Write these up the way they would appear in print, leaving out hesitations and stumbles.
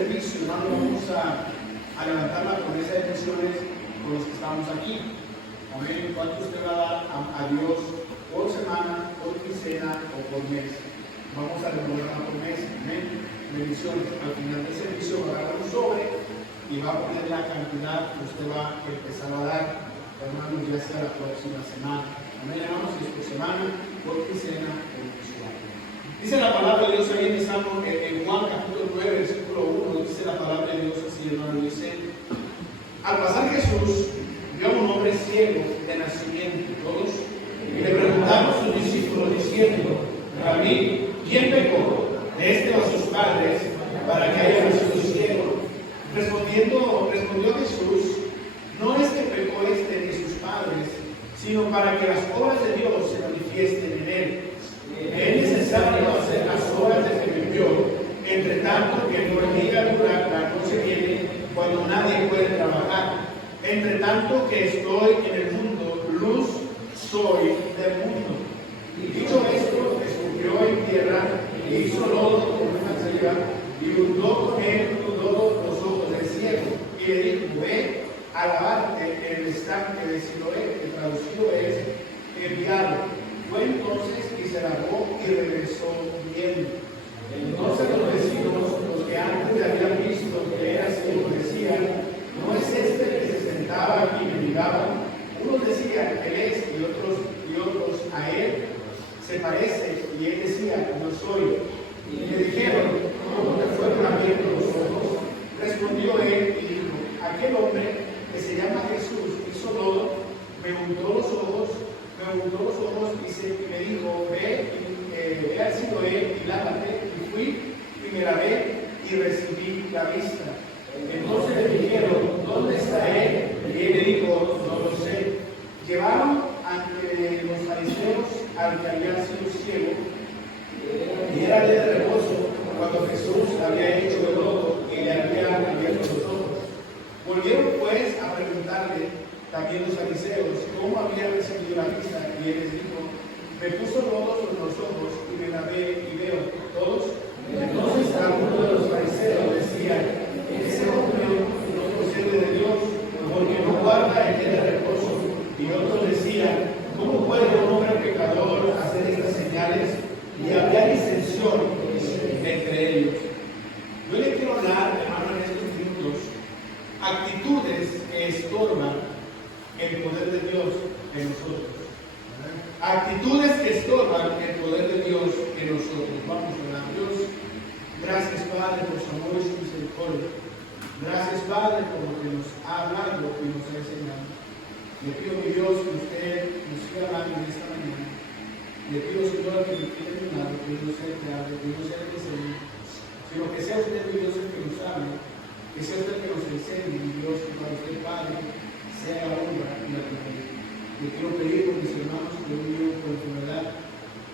servicio, hermano, vamos a levantar la promesa de misiones con los que estamos aquí. Amén. ¿Cuánto usted va a dar a Dios por semana, por quincena o por mes? Vamos a renovar la promesa. Amén. Bendiciones. Al final del servicio va a agarrar un sobre y va a poner la cantidad que usted va a empezar a dar, hermanos, ya sea la próxima semana. Amén, hermanos, si es por semana, por quincena o mensual. Dice la palabra de Dios ahí en Juan capítulo 9, versículo 1, dice la palabra de Dios así, hermano, dice: al pasar Jesús vio a un hombre ciego de nacimiento, todos, y le preguntaron a sus discípulos diciendo: Rabí, ¿quién pecó, de este o sus padres, para que haya nacido ciego? Respondió Jesús: no es que pecó este ni sus padres, sino para que las obras de Dios se manifiesten en él. Es necesario hacer las obras del que me envió, entre tanto que no diga la noche viene cuando nadie puede trabajar. Entre tanto que estoy en el mundo, luz soy del mundo. Y dicho esto, escupió en tierra y hizo lodo con una vasija y untó con él los ojos del ciego y le dijo: ve a lavarte en el estanque de Siloé, que traducido es enviado. Fue entonces y se lavó y regresó viendo. Entonces los vecinos, los que antes le habían visto que era ciego, decían: ¿no es este que se sentaba y mendigaba? Unos decían: él es, y otros a él se parece, y él decía: no soy. Y le dijeron: ¿cómo te fueron abiertos los ojos? Respondió él y dijo: aquel hombre que se llama Jesús hizo lodo, me untó los ojos y me dijo: ve al Siloé y lávate. Y fui y me lavé y recibí la vista. Entonces le dijeron: ¿dónde está él? Y él le dijo: no lo sé. Llevaron ante los fariseos al que había sido ciego, y era de reposo cuando Jesús había hecho el lodo y le había abierto los ojos. Volvieron pues a preguntarle también los fariseos cómo había recibido la vista, y él les dijo: me puso lodo sobre los ojos y me lavé y veo. Todos. Entonces algunos de los fariseos decían: ese hombre no procede de Dios, porque no guarda el día de reposo. Y otros decían: ¿cómo puede un hombre pecador hacer estas señales? Y había disensión entre ellos. Yo le quiero hablar, hermano, en estos minutos, actitudes que estorban el poder de Dios en nosotros. Actitudes que estorban el poder de Dios en nosotros. Vamos a orar. Dios, gracias, Padre, por su amor y su misericordia. Gracias, Padre, por lo que nos ha hablado y nos ha enseñado. Le pido, mi Dios, que usted nos siga hablando en esta mañana. Le pido, Señor, que me quede de un lado, que no sea el que hable, que no sea el que enseñe, sino que sea usted, mi Dios, el que nos hable, que sea usted el que nos enseñe, mi Dios, que para usted, Padre, sea la honra y la gloria. Le quiero pedir por mis hermanos que hoy viven por enfermedad,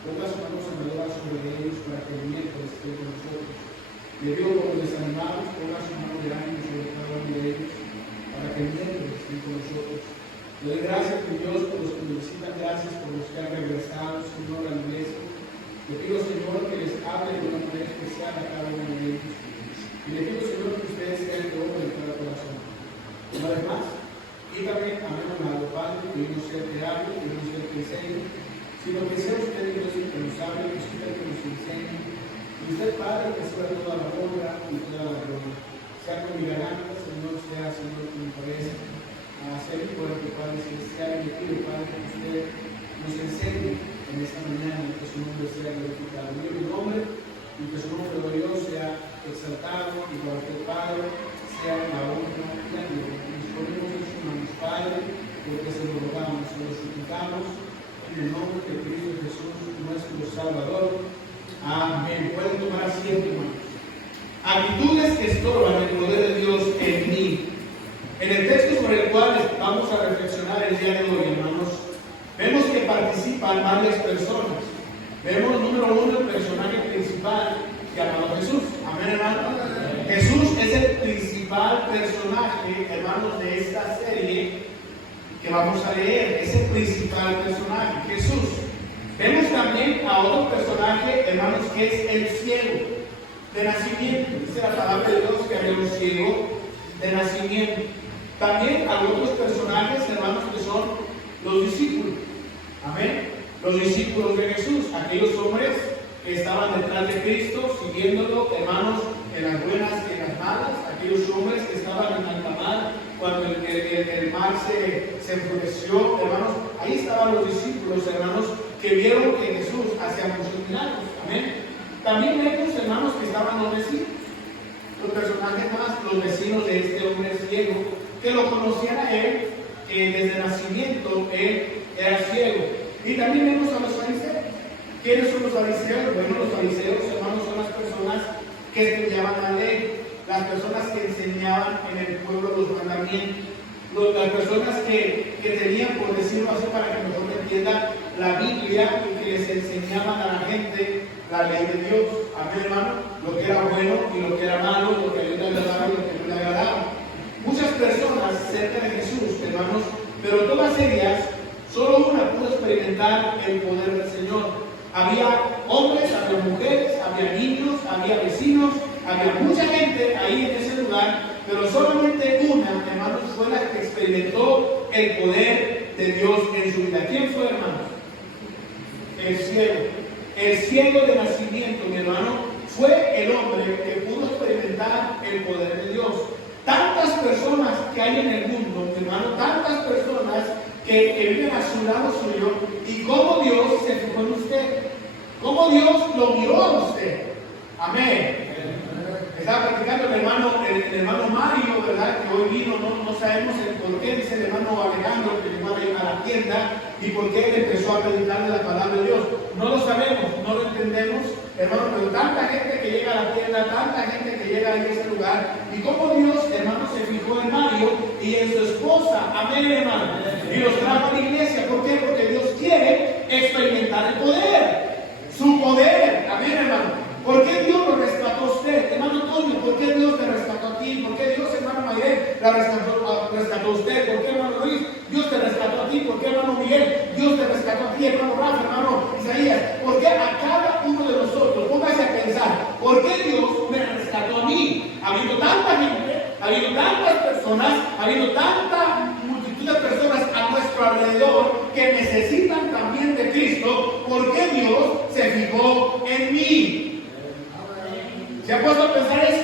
ponga su mano sanadora sobre ellos para que el miércoles esté con nosotros. Le pido por los desanimados, ponga su mano de ánimo sobre cada uno de ellos para que el miércoles estén con nosotros. Le doy gracias, mi Dios, por los que nos visitan, gracias por los que han regresado, Señor, a la iglesia. Le pido, Señor, que les hable de una manera especial a cada uno de ellos. Y le pido, Señor, que ustedes sean el hombre de cada corazón. Una vez más, quítame a mi amado Padre, que yo no sea el que hable, que yo no sea el que enseñe, sino que sea usted, Dios, el que nos hable, que sea usted el que nos enseñe. Y usted, Padre, que sea toda la honra y toda la gloria. Sea con mi garganta, Señor, sea, Señor, con mi cabeza. A hacer mi cuerpo, Padre celestial, y le pido, Padre, que usted nos enseñe en esta mañana, que su nombre sea glorificado. En mi nombre, y que su nombre de Dios sea exaltado, y para usted, Padre, sea la honra y la gloria. Nos ponemos en sus manos, Padre, porque se lo rogamos, se lo suplicamos, en el nombre de Cristo Jesús, nuestro Salvador. Amén. Pueden tomar asiento, hermanos. Actitudes que estorban el poder de Dios en mí. En el texto sobre el cual vamos a reflexionar el día de hoy, hermanos, vemos que participan varias personas. Vemos, número uno, el personaje principal llamado Jesús. Amén, hermano. Jesús es el principal personaje, hermanos, de esta serie que vamos a leer. Es el principal personaje, Jesús. Vemos también a otro personaje, hermanos, que es el ciego de nacimiento. Dice la palabra de Dios que era un ciego de nacimiento. También hay otros personajes, hermanos, que son los discípulos. Amén. Los discípulos de Jesús, aquellos hombres que estaban detrás de Cristo, siguiéndolo, hermanos, en las buenas y en las malas. Aquellos hombres que estaban en alta mar, cuando el mar se enfureció, hermanos, ahí estaban los discípulos, hermanos, que vieron que Jesús hacía muchos milagros. Amén. También ellos, hermanos, que estaban los vecinos, los personajes más, los vecinos de este hombre ciego, que lo conocían a él, que desde nacimiento él era ciego. Y también vemos a los fariseos. ¿Quiénes son los fariseos? Bueno, los fariseos, hermanos, son las personas que estudiaban la ley, las personas que enseñaban en el pueblo los mandamientos, las personas que tenían, por decirlo así, para que mejor entiendan, la Biblia, y que les enseñaban a la gente la ley de Dios. Amén, hermano, lo que era bueno y lo que era malo, lo que a Dios le agradaba y lo que no le agradaba. Muchas personas cerca de Jesús, hermanos, pero todas ellas, solo una pudo experimentar el poder del Señor. Había hombres, había mujeres, había niños, había vecinos, había mucha gente ahí en ese lugar, pero solamente una, hermanos, fue la que experimentó el poder de Dios en su vida. ¿Quién fue, hermanos? El ciego. El ciego de nacimiento, mi hermano, fue el hombre que pudo experimentar el poder de Dios. Tantas personas que hay en el mundo, mi hermano, tantas personas que viven a su lado suyo, y cómo Dios se fijó en usted, cómo Dios lo miró a usted. Amén. Estaba platicando el hermano Mario, ¿verdad? Que hoy vino, no sabemos el por qué, dice el hermano Alejandro, que llegó a la tienda, y por qué él empezó a predicarle la palabra de Dios. No lo sabemos, no lo entendemos, hermano, pero tanta gente que llega a la tienda, tanta gente que llega a ese lugar, y cómo Dios, hermano, se fijó en Mario y en su esposa. Amén, hermano. Y los trajo a la iglesia. ¿Por qué? Porque Dios quiere experimentar el poder, su poder. Amén, hermano. ¿Por qué Dios lo rescató a usted? Hermano Antonio, ¿por qué Dios te rescató a ti? ¿Por qué Dios, hermano Mayel, la rescató a usted? ¿Por qué, hermano Luis, Dios te rescató a ti? ¿Por qué, hermano Miguel, Dios te rescató a ti? Hermano Rafa, hermano Isaías. ¿Por qué a cada uno de nosotros? Póngase a pensar, ¿por qué Dios me rescató a mí? Habiendo tanta gente, habiendo tantas personas, habiendo tanta multitud de personas a nuestro alrededor que necesitan también de Cristo, ¿por qué Dios se fijó en mí? ¿Se ha puesto a pensar eso?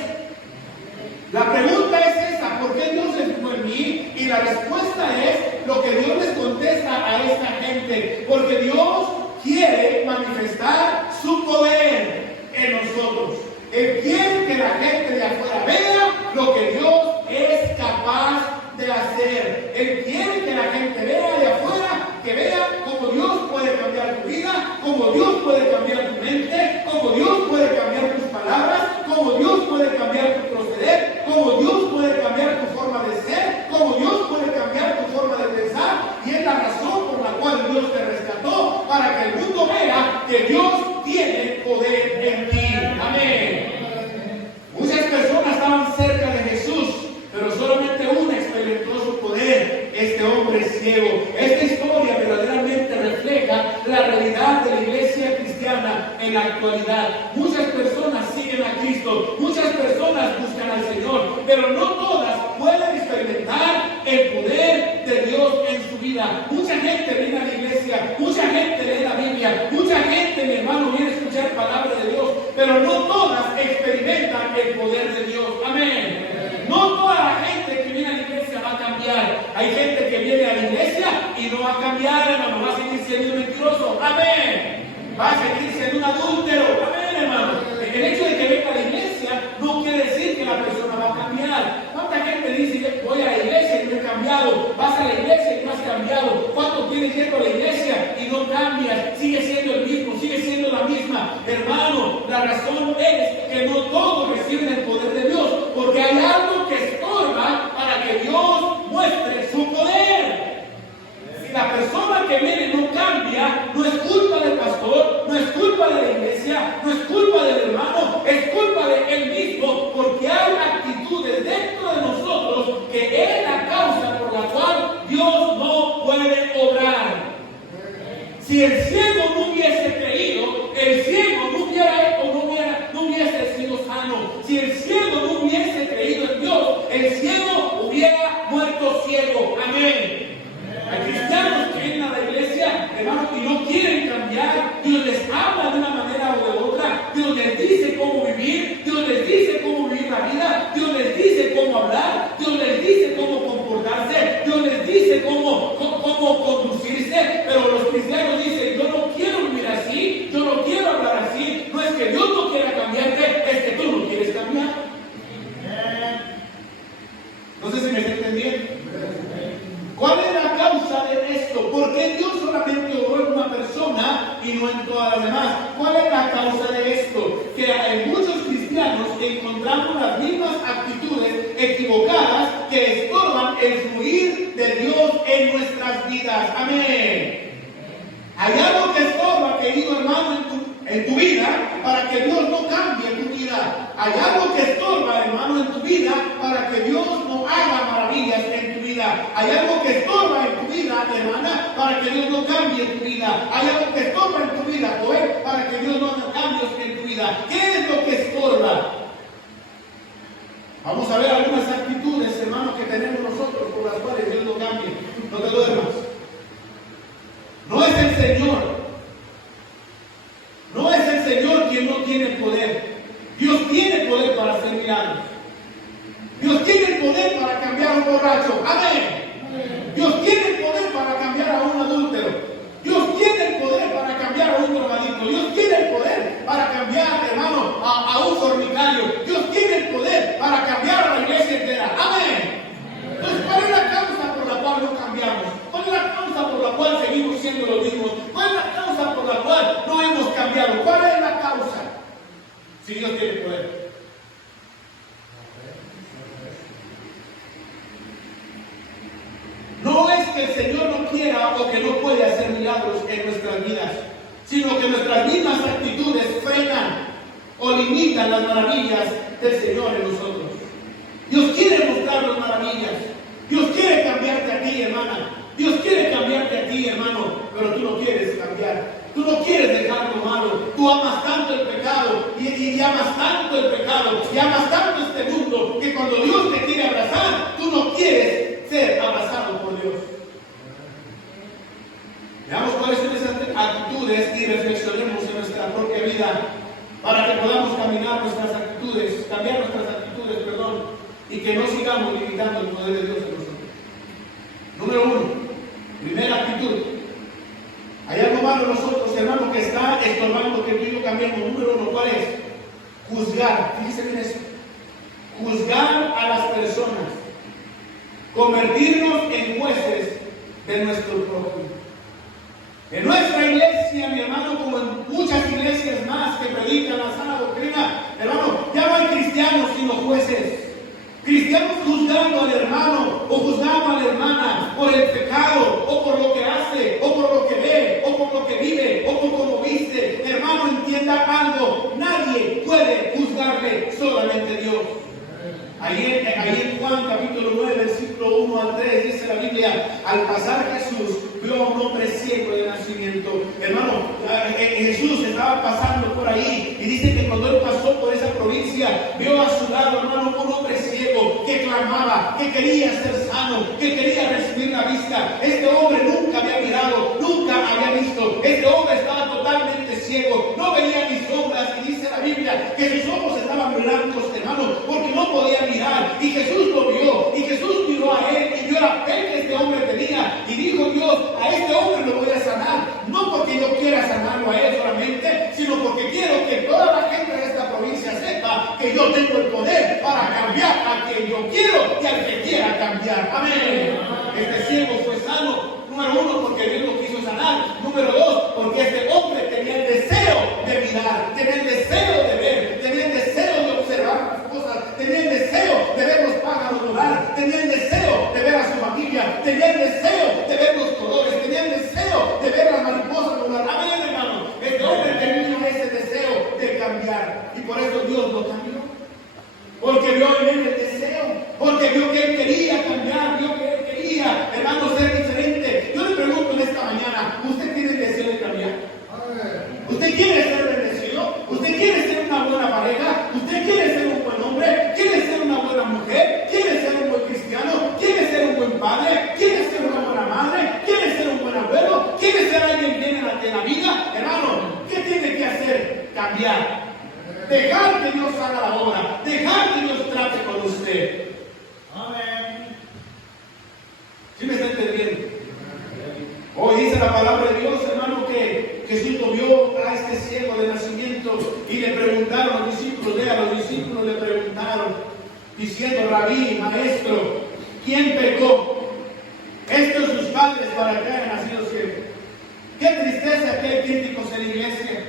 La pregunta es esa, ¿por qué Dios se fijó en mí? Y la respuesta es lo que Dios les contesta a esta gente, porque Dios quiere manifestar su poder en nosotros. Él quiere que la gente de afuera vea lo que Dios es capaz de hacer. Él quiere que la gente vea de afuera, que vea cómo Dios puede cambiar tu vida, cómo Dios puede cambiar tu mente, cómo Dios puede cambiar tus palabras, cómo Dios puede cambiar tu proceder, cómo Dios puede cambiar tu forma de ser, cómo Dios puede cambiar tu forma de pensar. Y es la razón por la cual Dios te rescató, para que el mundo vea que Dios tiene poder en ti. Amén. Muchas personas estaban cerca de Jesús, pero solamente una experimentó su poder, este hombre ciego. Esta historia verdaderamente refleja la realidad de la iglesia cristiana en la actualidad. Muchas personas siguen a Cristo, muchas personas buscan al Señor, pero no todas pueden experimentar el poder de Dios en su vida. Mucha gente viene a la iglesia, mucha gente lee la Biblia, mucha gente, mi hermano, viene a escuchar palabra de Dios, pero no todas experimentan el poder de Dios. Amén. No toda la gente que viene a la iglesia va a cambiar. Hay gente que viene a la iglesia y no va a cambiar, hermano, va a seguir siendo un mentiroso. Amén. Va a seguir siendo un adúltero. Amén, hermano. El hecho de que venga a la iglesia no quiere decir que la persona va a cambiar. ¿Cuánta gente dice, voy a la iglesia y no he cambiado? Vas a la iglesia y no has cambiado. ¿Cuánto tienes yendo a la iglesia y no cambias? Sigue siendo el mismo, sigue siendo la misma. Hermano, la razón es que no todos reciben el poder de Dios, porque hay algo que estorba para que Dios muestre su poder. Si la persona que viene no cambia, no es culpa del pastor, no es culpa de la iglesia, no es culpa del hermano, es culpa de él mismo, porque hay actitudes dentro de nosotros que es la causa por la cual Dios no puede obrar. Si el ciego no hubiese creído, el ciego no hubiese el ciego hubiera muerto ciego. Amén. Hay cristianos que vienen a la iglesia, hermanos, y no quieren cambiar. Dios les habla de una manera o de otra. Dios les dice cómo vivir. Dios les dice cómo vivir la vida. Dios les dice cómo hablar. Dios les dice cómo comportarse. Dios les dice cómo conducirse. Pero los cristianos dicen: yo no quiero vivir así. Yo no quiero hablar así. No es que Dios no quiera cambiarte, es que tú no quieres cambiar. No sé si me está entendiendo. ¿Cuál es la causa de esto? ¿Por qué Dios solamente obró en una persona y no en todas las demás? ¿Cuál es la causa de esto? Que en muchos cristianos encontramos las mismas actitudes equivocadas que estorban el fluir de Dios en nuestras vidas. Amén. Hay algo que estorba, querido hermano, en tu vida para que Dios no cambie tu vida. Hay algo que estorba, hermano, en tu vida para que Dios no haga maravillas en tu vida. Hay algo que estorba en tu vida, hermana, para que Dios no cambie tu vida. Hay algo que estorba en tu vida, Joel, para que Dios no haga cambios en tu vida. ¿Qué es lo que estorba? Vamos a ver algunas actitudes, hermanos, que tenemos nosotros por las cuales Dios no cambie. No te duermas. No es el Señor. No es el Señor quien no tiene poder. Dios tiene poder para hacer milagros. Dios tiene poder para cambiar a un borracho. Amén. Dios tiene poder para cambiar a un adúltero. Dios tiene el poder para cambiar a un drogadicto. Dios tiene el poder para cambiar, hermano, a un fornicario. Dios tiene el poder para cambiar a la iglesia entera. Amén. Entonces, ¿cuál es la causa por la cual no cambiamos? ¿Cuál es la causa por la cual seguimos siendo los mismos? ¿Cuál es la causa por la cual no hemos cambiado? ¿Cuál es la causa? Si Dios tiene poder. No es que el Señor no quiera o que no puede hacer milagros en nuestras vidas, sino que nuestras mismas actitudes frenan o limitan las maravillas del Señor en nosotros. Dios quiere mostrarnos maravillas. Dios quiere cambiarte a ti, hermana. Dios quiere cambiarte a ti, hermano, pero tú no quieres cambiar. Tú no quieres dejar lo malo. Tú amas tanto el pecado y amas tanto el pecado y amas tanto este mundo que cuando Dios te quiere abrazar, tú no quieres ser abrazado por Dios. Veamos cuáles son esas actitudes y reflexionemos en nuestra propia vida para que podamos caminar nuestras actitudes, cambiar nuestras actitudes, y que no sigamos limitando el poder de Dios en nosotros. Número 1, primera actitud. Hay algo malo en nosotros, hermano, que está estorbando que tú y yo cambiemos. Número 1, ¿cuál es? Juzgar. Fíjense bien eso. Juzgar a las personas. Convertirnos en jueces de nuestro propio. En nuestra iglesia, mi hermano, como en muchas iglesias más que predican la sana doctrina, hermano, ya no hay cristianos sino jueces. Cristianos juzgando al hermano o juzgando a la hermana por el pecado o por lo que hace o por lo que ve o por lo que vive o por cómo viste. Hermano, entienda algo. Nadie puede juzgarle, solamente Dios. Ahí en Juan capítulo 9, versículo 1 al 3, dice la Biblia: al pasar Jesús vio a un hombre ciego de nacimiento. Hermano, Jesús estaba pasando por ahí y dice que cuando él pasó por esa provincia, vio a su lado, hermano, un hombre ciego que clamaba, que quería ser sano, que quería recibir la vista. Este hombre nunca había mirado, nunca había visto. Este hombre estaba totalmente ciego, no veía ni sombras, y dice la Biblia que sus ojos estaban blancos, hermano, porque no podía mirar. Y Jesús lo vio, y Jesús miró a él y vio la fe que este hombre tenía, y dijo Dios: a este hombre lo voy a sanar, no porque yo quiera sanarlo a él solamente, sino porque quiero que toda la gente de esta provincia sepa que yo tengo el poder para cambiar a quien yo quiero y al que quiera cambiar. Amén. Este ciego fue sano. Número 1, porque Dios lo quiso sanar. Número 2, porque este hombre tenía el deseo de mirar, tenía el deseo de ver, tenía el deseo de observar las cosas, tenía el deseo de ver los pájaros volar, tenía el deseo de ver a su familia, tenía el deseo de ver los colores, tenía el deseo de ver las mariposas volar. Amén, hermano. Este hombre tenía ese deseo de cambiar, y por eso Dios lo cambió. Porque vio en él el deseo, porque vio que él quería cambiar, vio Dejar que Dios haga la obra. Dejar que Dios trate con usted. Amén. ¿Sí me está entendiendo? Hoy dice la palabra de Dios, hermano, que Jesús lo vio a este ciego de nacimiento y le preguntaron a los discípulos le preguntaron, diciendo: Rabí, maestro, ¿quién pecó? ¿Estos sus padres para que haya nacido ciego? Qué tristeza que hay críticos en la iglesia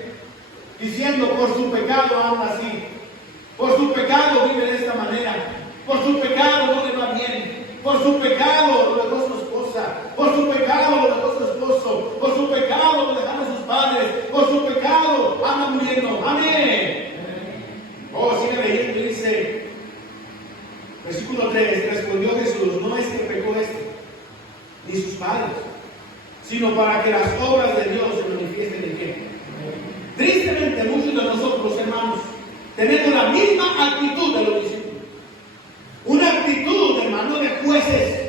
diciendo: por su pecado anda así, por su pecado vive de esta manera, por su pecado no le va bien, por su pecado lo dejó su esposa, por su pecado lo dejó su esposo, por su pecado lo dejaron sus padres, por su pecado anda muriendo. Amén. Oh, sigue leyendo y dice, versículo 3, respondió Jesús: no es que pecó este, ni sus padres, sino para que las obras de Dios se manifiesten en él. Tristemente, muchos de nosotros, hermanos, tenemos la misma actitud de los discípulos. Una actitud, hermano, de jueces.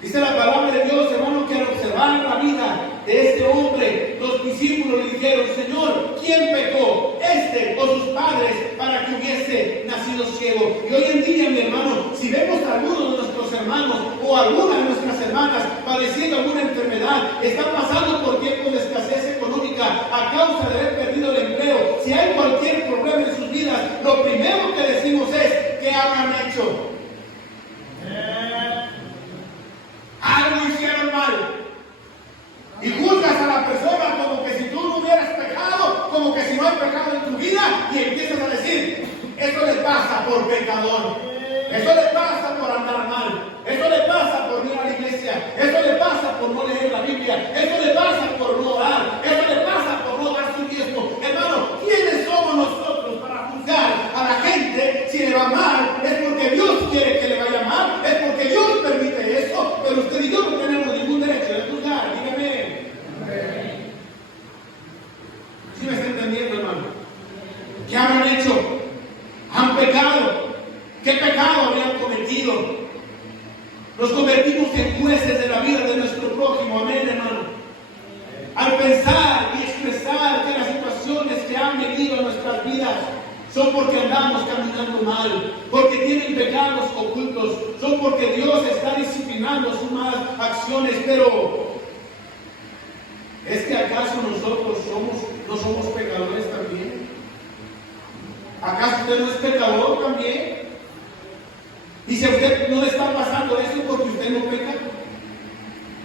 Dice la palabra de Dios, hermano, que al observar la vida de este hombre, los discípulos le dijeron: Señor, ¿quién pecó? ¿Este o sus padres para que hubiese nacido ciego? Y hoy en día, mi hermano, si vemos a algunos de nuestros hermanos o algunas de nuestras hermanas padeciendo alguna enfermedad, están pasando por tiempos de escasez económica a causa de haber perdido el empleo, si hay cualquier problema en sus vidas, lo primero que decimos es: ¿qué habrán hecho? Algo hicieron mal. Y juzgas a la persona como que si tú no hubieras pecado, como que si no hay pecado en tu vida, y empiezas a decir: esto le pasa por pecador, eso le pasa por andar mal, eso le pasa por no ir a la iglesia, eso le pasa por no leer la Biblia, eso le pasa por no orar, eso le pasa por no dar su diezmo. Hermano, ¿quiénes somos nosotros para juzgar a la gente? Si le va mal, es porque Dios quiere que le vaya mal, es porque Dios permite eso, pero usted y yo no tenemos ningún derecho de juzgar. Dígame. ¿Sí me está entendiendo, hermano? ¿Qué habrán hecho? ¿Han pecado? ¿Qué pecado habían cometido? Nos convertimos en jueces de la vida de nuestro prójimo. Amén, hermano. Al pensar y expresar que las situaciones que han venido a nuestras vidas son porque andamos caminando mal, porque tienen pecados ocultos, son porque Dios está disciplinando sus malas acciones. Pero ¿es que acaso nosotros no somos pecadores también? ¿Acaso usted no es pecador también? Y si a usted no le está pasando eso, es porque usted no peca.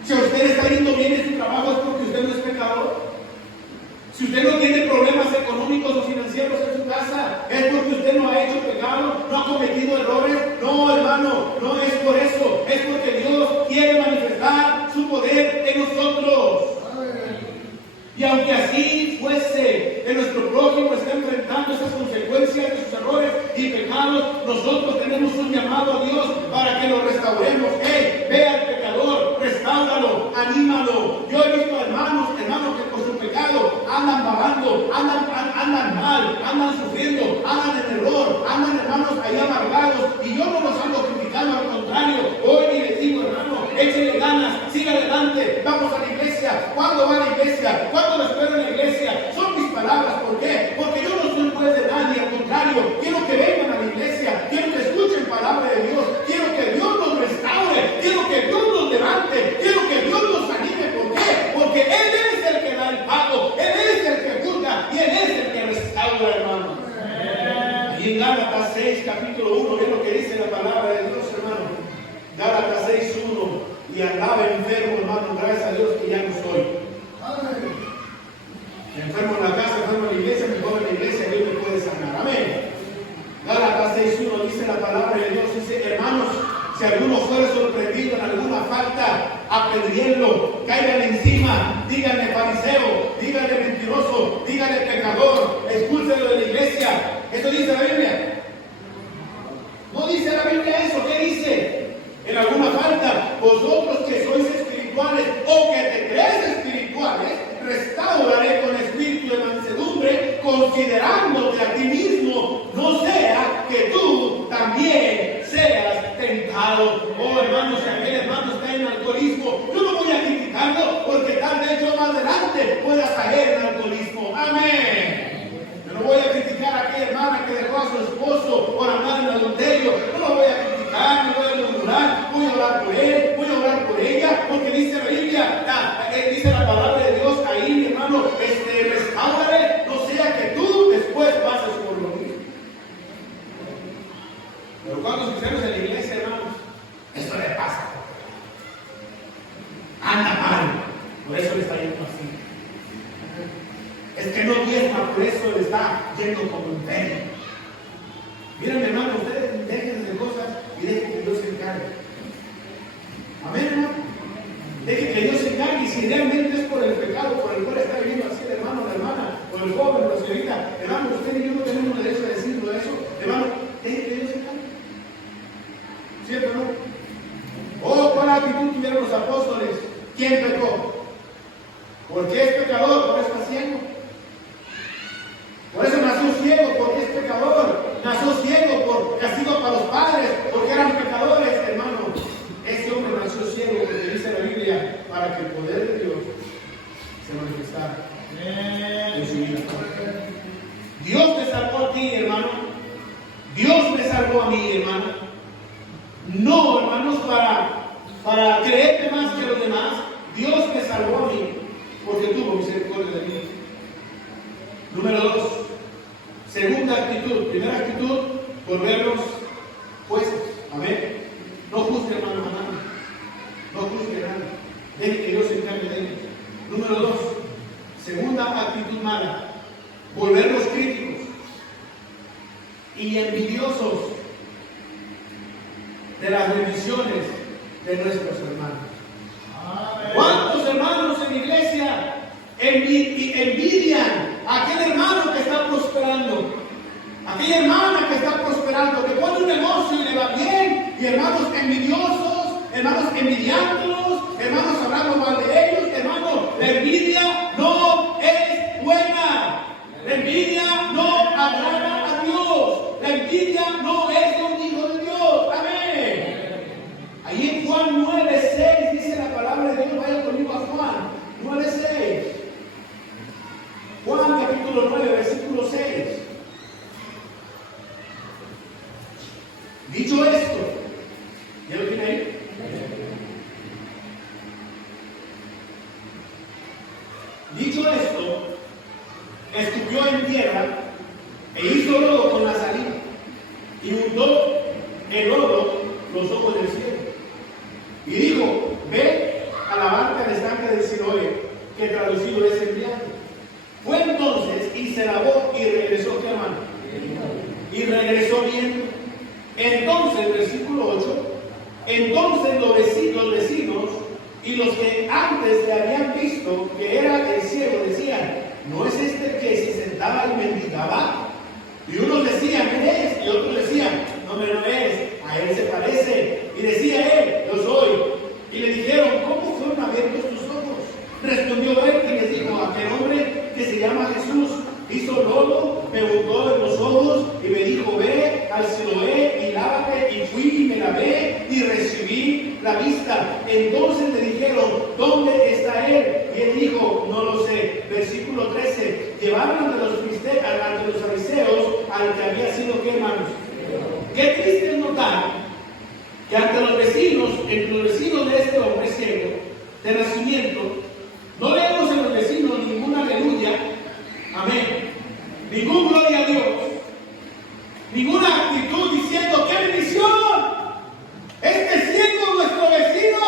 Si a usted le está yendo bien en su trabajo, es porque usted no es pecador. Si usted no tiene problemas económicos o financieros en su casa, es porque usted no ha hecho pecado, no ha cometido errores. No, hermano, no es por eso, es porque Dios quiere manifestar su poder en nosotros. Y aunque así fuese, que nuestro prójimo está enfrentando esas consecuencias de sus errores y pecados, nosotros tenemos un llamado a Dios para que lo restauremos. Ve al pecador, restáuralo, anímalo. Yo he visto hermanos que por su pecado andan vagando, andan mal, andan sufriendo, andan en error, andan, hermanos, ahí amargados, y yo no los ando criticando, al contrario. Hoy les digo, hermano, échenle ganas, siga adelante, vamos a la iglesia. ¿Cuándo va a la iglesia? ¿Cuándo lo espero en la iglesia? Son mis palabras. ¿Por qué? Porque yo no soy juez de nadie, al contrario, quiero que vengan a la iglesia, quiero que escuchen palabra de Dios, quiero que Dios nos restaure, quiero que Dios nos levante, quiero que Dios nos anime. ¿Por qué? Porque Él es el que da el pago, Él es el que juzga y Él es el que restaura, hermano. Y en Gálatas 6, capítulo 1, ve lo que dice la palabra de Dios, hermano. Gálatas 6, 1. Y andaba enfermo, hermano, gracias a Dios que ya no soy. Enfermo en la casa, enfermo en la iglesia, mejor en la iglesia, Dios me puede sanar. Amén. Gálatas 6:1 dice la palabra de Dios, dice: hermanos, si alguno fuera sorprendido en alguna falta, apedríenlo, cáiganle encima, díganle fariseo, díganle mentiroso, díganle pecador, expúlsenlo de la iglesia. ¿Eso dice la Biblia? No dice la Biblia eso. ¿Qué dice? En alguna falta, vosotros que sois espirituales o que te crees espirituales, restauraré con espíritu de mansedumbre, considerándote a ti mismo, no sea que tú también seas tentado. Oh, hermanos, si aquel hermano está en alcoholismo, yo no voy a criticarlo, porque tal vez yo más adelante pueda caer en alcoholismo. Amén. Yo no voy a criticar a aquel hermano los cristianos en la iglesia, hermanos, esto le pasa. Anda mal, por eso le está yendo así. Es que no diezma, por eso le está yendo como un perro. Miren, hermano, ustedes dejen de cosas y dejen que Dios se encargue. Amén, hermano. Dejen que Dios se encargue, y si realmente es por el pecado por el cual está viviendo así el hermano, la hermana, o el joven, o la señorita, hermano, usted y yo no tenemos derecho a decirlo eso, hermano, dejen que Dios se encargue. ¿Cierto o no? Oh, ¿cuál actitud tuvieron los apóstoles? ¿Quién pecó? ¿Por qué es pecador? Por eso está ciego. Por eso nació ciego, porque es pecador. Nació ciego por castigo para los padres, porque eran pecadores, hermano. Ese hombre nació ciego, porque dice la Biblia, para que el poder de Dios se manifestara en su vida. Dios te salvó a ti, hermano. Dios me salvó a mí, hermano. No, hermanos, para creerte más que los demás. Dios me salvó a mí, porque tuvo misericordia de mí. Número 2, segunda actitud. Primera actitud, volvernos jueces. Amén. No juzgue, hermano, a nadie. No juzgue a nadie. Deje que Dios se encargue de él. Número 2, segunda actitud mala, volvernos críticos y envidiosos de las bendiciones de nuestros hermanos. ¿Cuántos hermanos en la iglesia envidian a aquel hermano que está prosperando? Aquella hermana que está prosperando, que pone un negocio y le va bien, y hermanos envidiosos, hermanos envidiándolos, hermanos hablando mal de ellos. Hermanos, la envidia no es buena. La envidia no agrada a Dios. La envidia no es de un hijo de Dios. Amén. Ahí en Juan 9:6 dice la palabra de Dios. Vaya conmigo a Juan 9:6. Juan capítulo 9, versículo 6. Dicho esto, ¿ya lo tiene ahí? Dicho esto, escupió en tierra e hizo lodo con la saliva y untó el lodo los ojos del cielo. Y dijo: ve a lavarte al estanque del Siloé, que traducido es enviado. Fue entonces y se lavó y regresó, ¿qué hermano? Y regresó viendo. Entonces, versículo 8, entonces los vecinos y los que antes le habían visto que era el ciego decían: ¿no es este el que se sentaba y mendigaba? Y unos decían: él es, y otros decían: no, no es, a él se parece. Y decía él: yo soy. Y le dijeron: ¿cómo fueron abiertos tus ojos? Respondió él y les dijo: aquel hombre que se llama Jesús hizo lodo, me untó en los ojos y me dijo: ve al Siloé y lávate. Y fui y me lavé y recibí la vista. Entonces le dijeron: ¿dónde está él? Y él dijo: no lo sé. Versículo 13. Llevaron ante los fariseos al que había sido, ¿qué, hermanos? Qué triste es notar que entre los vecinos de este hombre ciego de nacimiento, no leemos en los vecinos ninguna aleluya, amén, ningún gloria a Dios, ninguna actitud diciendo: ¡qué bendición! Este ciego, nuestro vecino,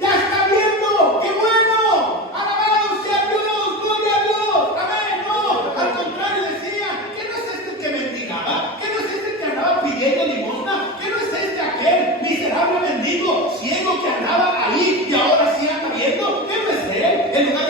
ya está viendo. ¡Qué bueno! ¡Alabado sea Dios! ¡Gloria a Dios! ¡Amén! No, al contrario decía: ¿qué no es este que mendigaba? ¿Qué no es este que andaba pidiendo limosna? ¿Qué no es este aquel miserable mendigo ciego que andaba ahí y ahora sí anda viendo? ¿Qué no es él? En lugar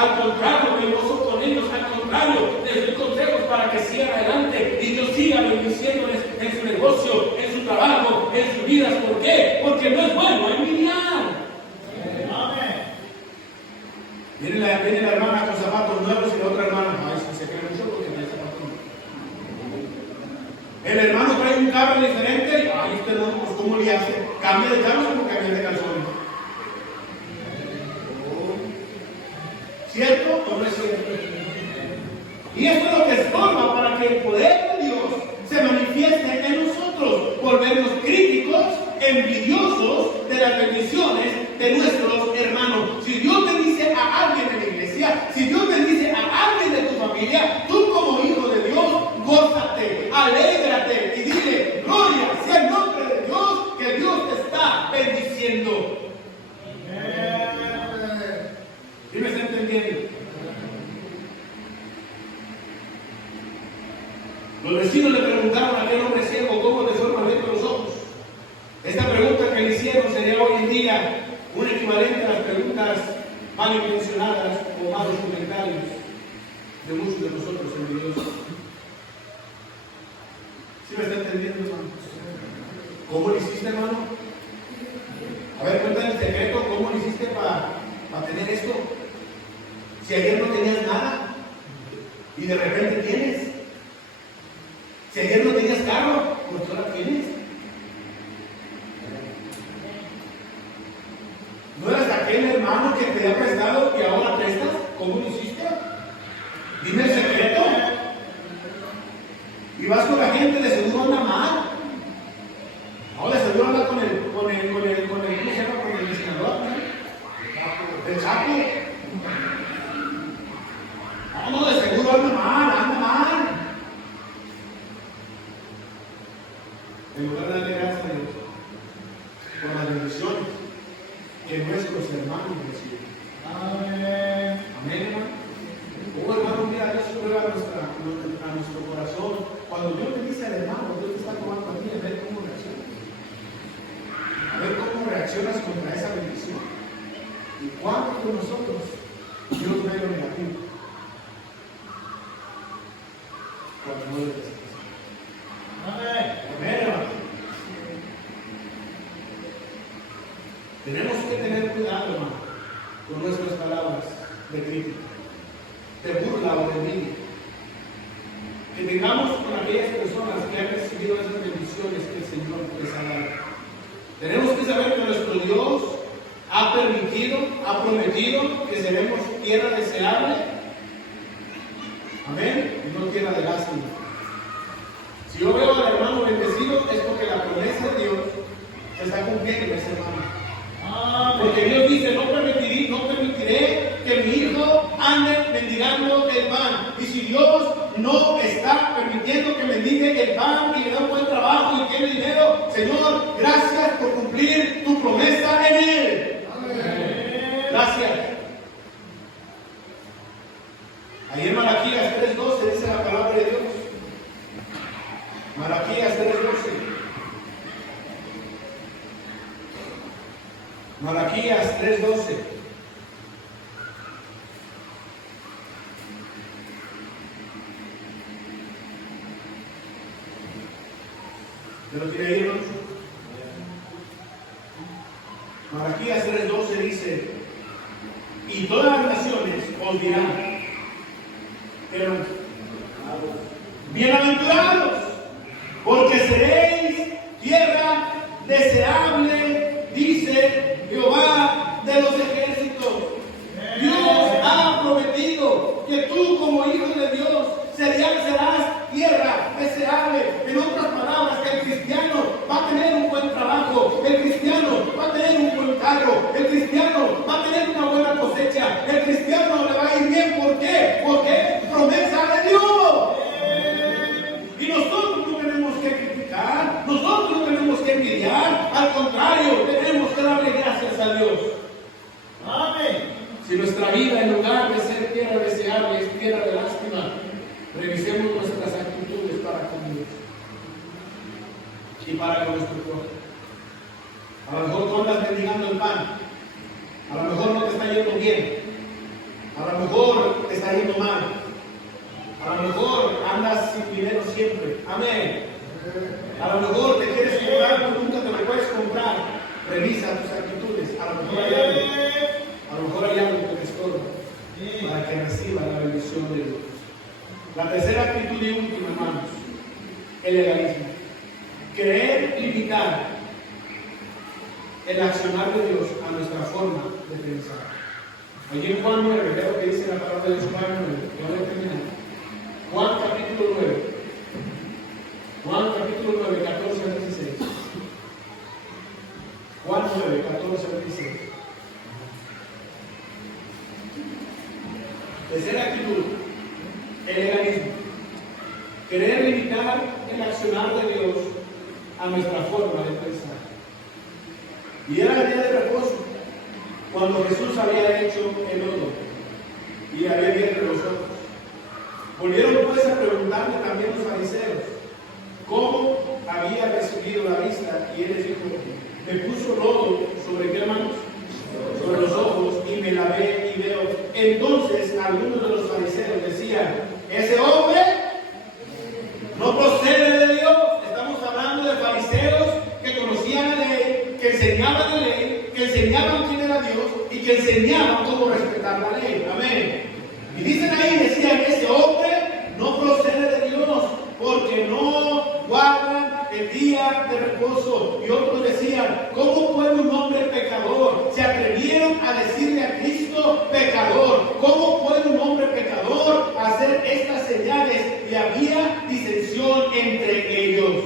Al contrario, me gozo con ellos. Al contrario, les doy consejos para que sigan adelante y Dios siga bendiciéndoles en su negocio, en su trabajo, en sus vidas. ¿Por qué? Porque no es bueno envidiar. Viene la hermana con zapatos nuevos y la otra hermana, ay, si se cree mucho porque trae zapatos nuevos. El hermano trae un carro diferente y, ay, usted no, pues ¿cómo le hace? Cambia de carro como cambia de calzones. ¿Cierto o no es cierto? Y esto es lo que estorba para que el poder de Dios se manifieste en nosotros, volvernos críticos, envidiosos de las bendiciones de nuestros hermanos. Si Dios bendice a alguien en la iglesia, si Dios bendice a alguien de tu familia, tú como hijo de Dios, gózate, alégrate y dile, gloria sea el nombre de Dios, que Dios te está bendiciendo. ¿Sí me está entendiendo? Los vecinos le preguntaron a aquel hombre ciego cómo de forma abierta los ojos. Esta pregunta que le hicieron sería hoy en día un equivalente a las preguntas malintencionadas o malos comentarios de muchos de nosotros envidiosos. ¿Sí me está entendiendo, hermano? ¿Cómo lo hiciste, hermano? A ver, cuéntame el secreto, ¿cómo lo hiciste para tener esto? Si ayer no tenías nada y de repente tienes. Si ayer no tenías carro, pues ahora tienes. ¿No eras aquel hermano que te había prestado y ahora prestas? ¿Cómo lo hiciste? Dime el secreto. Y vas con la gente, de seguro anda mal. No, de seguro anda con el ¿cómo se llama? Con el diseñador, ¿no? El Chaco. No, de seguro anda mal. En lugar de darle gracias a Dios por las bendiciones que nuestros hermanos reciben. Amén. Amén, hermano. Oh, hermano, mira, Dios prueba a nuestro corazón. Cuando Dios le dice al hermano, Dios te está tomando a ti, a ver cómo reaccionas. A ver cómo reaccionas contra esa bendición. Y cuánto de nosotros Dios ve lo negativo. Cuando no le decimos. Amén. Amén. Tenemos que tener cuidado, hermano, con nuestras palabras de crítica, de burla o de envidia. Que tengamos con aquellas personas que han recibido esas bendiciones que el Señor les ha dado. Tenemos que saber que nuestro Dios ha prometido que seremos tierra deseable. Amén. Y no tierra de lástima. Si yo veo al hermano bendecido, es porque la promesa de Dios se está cumpliendo en ese hermano. Porque Dios dice, no permitiré que mi hijo ande mendigando el pan. Y si Dios no está permitiendo que mendigue el pan y le da un buen trabajo y tiene dinero, Señor, gracias por cumplir tu promesa en él. Amén. Gracias. Ahí en Malaquías 3:12 dice la palabra de Dios. Malaquías 3:12. Malaquías 3:12. ¿Ya lo tiene ahí, hermanos? Malaquías 3:12 dice: y todas las naciones os dirán, bienaventurados, porque seréis tierra deseable, dice Jehová de los ejércitos. Dios ha prometido que tú como hijo de Dios serás tierra deseable. En otras palabras, que el cristiano va a tener un buen trabajo, el cristiano va a tener un buen carro, el cristiano va a tener una buena cosecha, el cristiano le va a ir bien. ¿Por qué? Porque es promesa de Dios. Y nosotros no tenemos que criticar, nosotros no tenemos que envidiar, al contrario, tenemos que darle gracias a Dios. Amén. Si nuestra vida, en lugar de ser tierra deseable, es tierra de lástima, revisemos nuestras actitudes para con Dios y para con nuestro pueblo. A lo mejor tú andas mendigando el pan, a lo mejor no te está yendo bien, a lo mejor Amén. A lo mejor te quieres comprar, tú nunca te lo puedes comprar. Revisa tus actitudes. A lo mejor hay algo que te estorba para que reciba la bendición de Dios. La tercera actitud y última, hermanos, el legalismo. Querer limitar el accionar de Dios a nuestra forma de pensar. Allí en Juan 9, vea lo que dice la palabra de Dios, Juan 9, ya voy a terminar. Juan capítulo 9. Juan capítulo 9, 14 al 16. Juan 9, 14 al 16. Tercera actitud, el legalismo. Querer limitar el accionar de Dios a nuestra forma de pensar. Y era el día de reposo, cuando Jesús había hecho el lodo y había abierto los ojos. Volvieron pues a preguntarle también los fariseos cómo había recibido la vista, y él les dijo: me puso lodo sobre qué, hermanos, sobre los ojos, y me lavé y veo. Entonces algunos de los fariseos decían: ese hombre no procede de Dios. Estamos hablando de fariseos que conocían la ley, que enseñaban la ley, que enseñaban quién era Dios y que enseñaban cómo respetar la ley. Amén. Y dicen ahí, decían: ese hombre no procede de Dios porque no guardan el día de reposo. Y otros decían: ¿cómo puede un hombre pecador? Se atrevieron a decirle a Cristo pecador. ¿Cómo puede un hombre pecador hacer estas señales? Y había disensión entre ellos.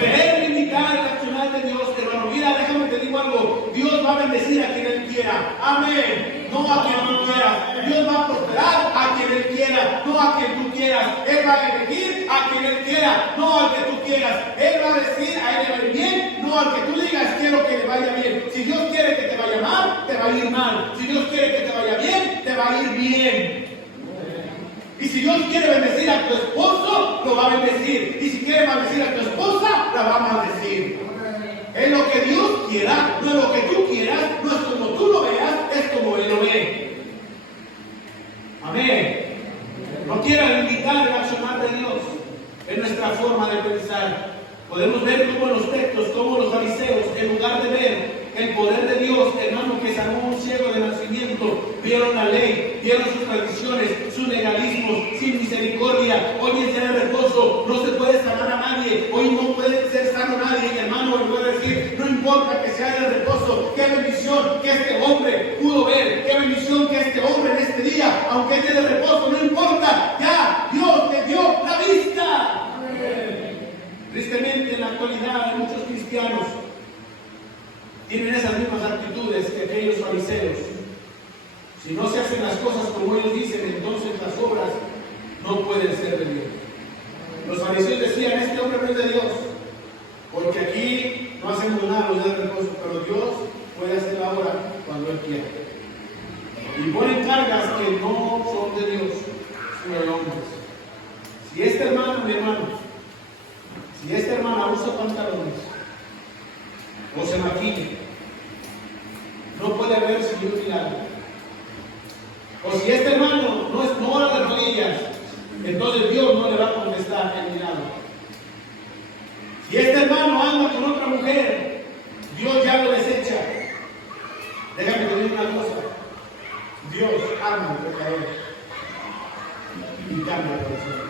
Querer limitar el accionar de Dios, hermano. Mira, déjame te digo algo. Dios va a bendecir a quien Él quiera. Amén. No a quien tú quieras. Dios va a prosperar a quien Él quiera, no a quien tú quieras. Él va a elegir a quien Él quiera, no al que tú quieras. Él va a decir a Él le va a ir bien, no al que tú digas quiero que le vaya bien. Si Dios quiere que te vaya mal, te va a ir mal. Si Dios quiere que te vaya bien, te va a ir bien. Y si Dios quiere bendecir a tu esposo, lo va a bendecir. Y si quiere bendecir a tu esposa, la va a maldecir. Es lo que Dios quiera, no es lo que tú quieras, no es como tú lo veas, es como Él lo ve. Amén. No quieran limitar el accionar de Dios en nuestra forma de pensar. Podemos ver cómo en los textos, como los fariseos, en lugar de ver el poder de Dios, hermano, que sanó un ciego de nacimiento, vieron la ley, vieron sus tradiciones, sus legalismos, sin misericordia. Hoy es día de reposo, no se puede sanar a nadie, hoy no puede ser sano nadie. Hermano, le voy a decir, no importa que sea de reposo, qué bendición que este hombre pudo ver, qué bendición que este hombre en este día, aunque es día de reposo, no importa, ya Dios te dio la vista. Tristemente, en la actualidad, muchos cristianos tienen esas mismas actitudes que aquellos fariseos. Si no se hacen las cosas como ellos dicen, entonces las obras no pueden ser de Dios. Los fariseos decían: este hombre no es de Dios, porque aquí no hacemos nada los días de reposo, pero Dios puede hacer la obra cuando Él quiera. Y ponen cargas que no son de Dios, sino de hombres. Si este hermano, mi hermano, si esta hermana usa pantalones o se maquilla, no puede haber sido un milagro. O si este hermano no ora de rodillas, entonces Dios no le va a contestar el milagro. Si este hermano anda con otra mujer, Dios ya lo desecha. Déjame te digo una cosa: Dios ama al pecador y cambia la persona.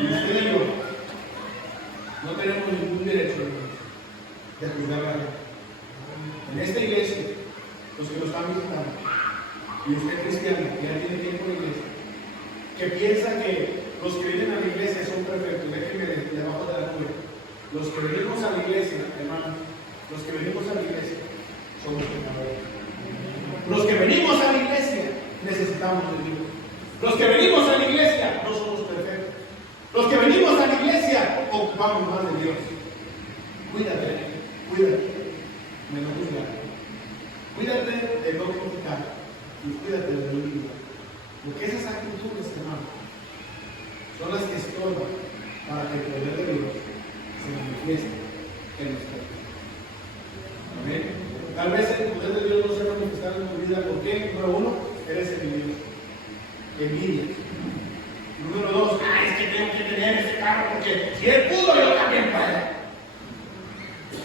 Y usted y yo no tenemos ningún derecho de juzgar a Dios. En esta iglesia, los que nos están visitando, y usted cristiano, que ya tiene tiempo en la iglesia, que piensa que los que vienen a la iglesia son perfectos, déjenme debajo de la nube. Los que venimos a la iglesia, hermanos, los que venimos a la iglesia somos pecadores. Los que venimos a la iglesia necesitamos de Dios. Los que venimos a la iglesia no somos perfectos. Los que venimos a la iglesia ocupamos más de Dios. Cuídate, de no juzgar. Cuídate de no criticar. Y cuídate de no olvidar. Porque esas actitudes, hermano, son las que estorban para que el poder de Dios se manifieste en nuestra vida. Amén. Tal vez el poder de Dios no se va a manifestar en tu vida. ¿Por qué? Número uno, eres envidioso. Envidia. Número dos, es que tengo que tener porque si Él pudo, yo también puedo.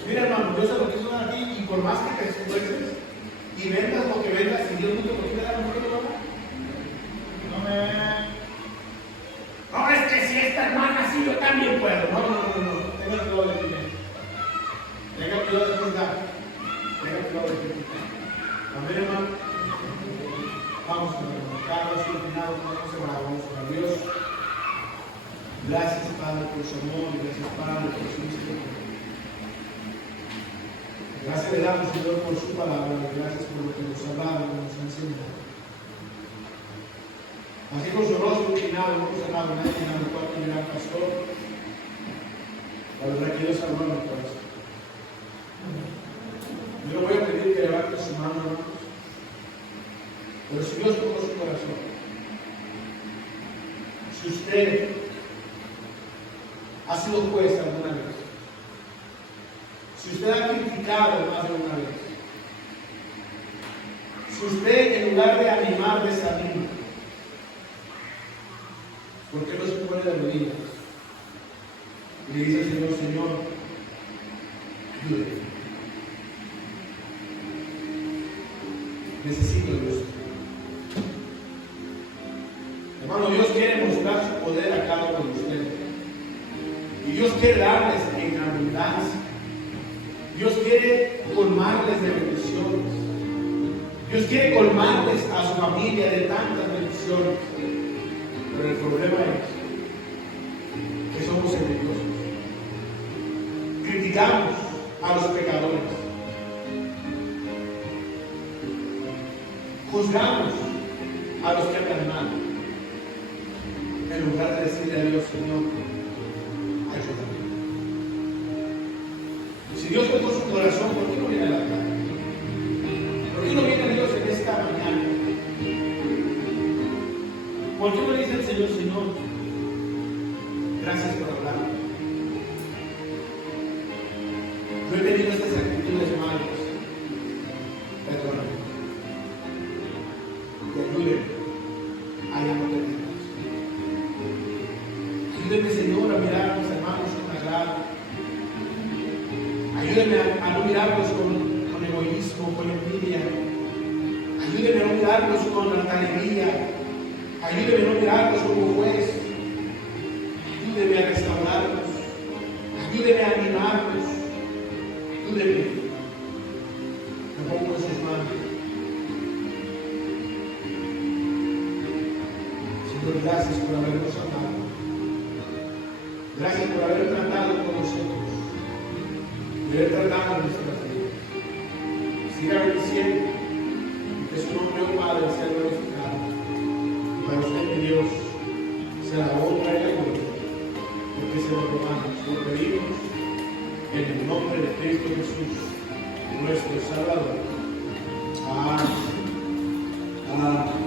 Mira, hermano, Dios se lo quiso dar a ti y por más que te esfuerces y vendas lo que vendas, si Dios no te lo quiere dar, ¿no te lo va a dar? No, es que si esta hermana sí, yo también puedo. No. Tenga cuidado de ti mismo. Tenga cuidado de juzgar. Tenga cuidado de ti. Amén, hermano. Vamos, hermano. Cada su final, vamos a Dios. Gracias, Padre, por su amor. Gracias, Padre, por su misericordia. Gracias le damos, Señor, por su palabra. Gracias por lo que nos ha dado, nos ha enseñado. Así con su rostro inclinado, no hemos amado a nadie en el cuarto del gran pastor. La verdad que Dios salvó mi corazón. Yo le voy a pedir que levante su mano, hermanos. Pero si Dios tocó su corazón, si usted ha sido juez alguna vez, si usted ha criticado más de una vez, si usted en lugar de animar desanima, ¿por qué no se pone de rodillas y le dice al Señor, Señor, ayúdame? Necesito de Dios. Hermano, Dios quiere mostrar su poder a cada uno de ustedes. Y Dios quiere darles en abundancia. Dios quiere colmarles de bendiciones. Dios quiere colmarles a su familia de tantas bendiciones. Pero el problema es que somos envidiosos. Criticamos a los pecadores. Juzgamos a los que andan mal. En lugar de decirle a Dios, Señor, ayúdame. Si Dios tocó su corazón, ¿por qué no viene a la tarde? ¿Por qué no viene a Dios en esta mañana? ¿Por qué no le dice al Señor, Señor, gracias por hablarme? Yo he tenido estas actitudes malas. Perdóname. Y ayúdeme a ya no tenerlas. Ayúdeme, Señor, a mirar a mis hermanos con agrado. Ayúdeme a no mirarlos con egoísmo, con envidia. Ayúdeme a no mirarlos con altanería. Ayúdeme a no mirarlos como juez. Ayúdeme a restaurarlos. Ayúdeme a animarlos. Ayúdeme. Me pongo en sus manos. Señor, gracias por habernos amado. Gracias por haber tratado con nosotros. Y haber tratado nuestras vidas. Siga bendiciendo. Que su nombre, oh Padre, sea glorificado. Para usted, mi Dios, sea la honra y la gloria, porque se lo rogamos, lo pedimos, en el nombre de Cristo Jesús, nuestro Salvador. Amén. Amén.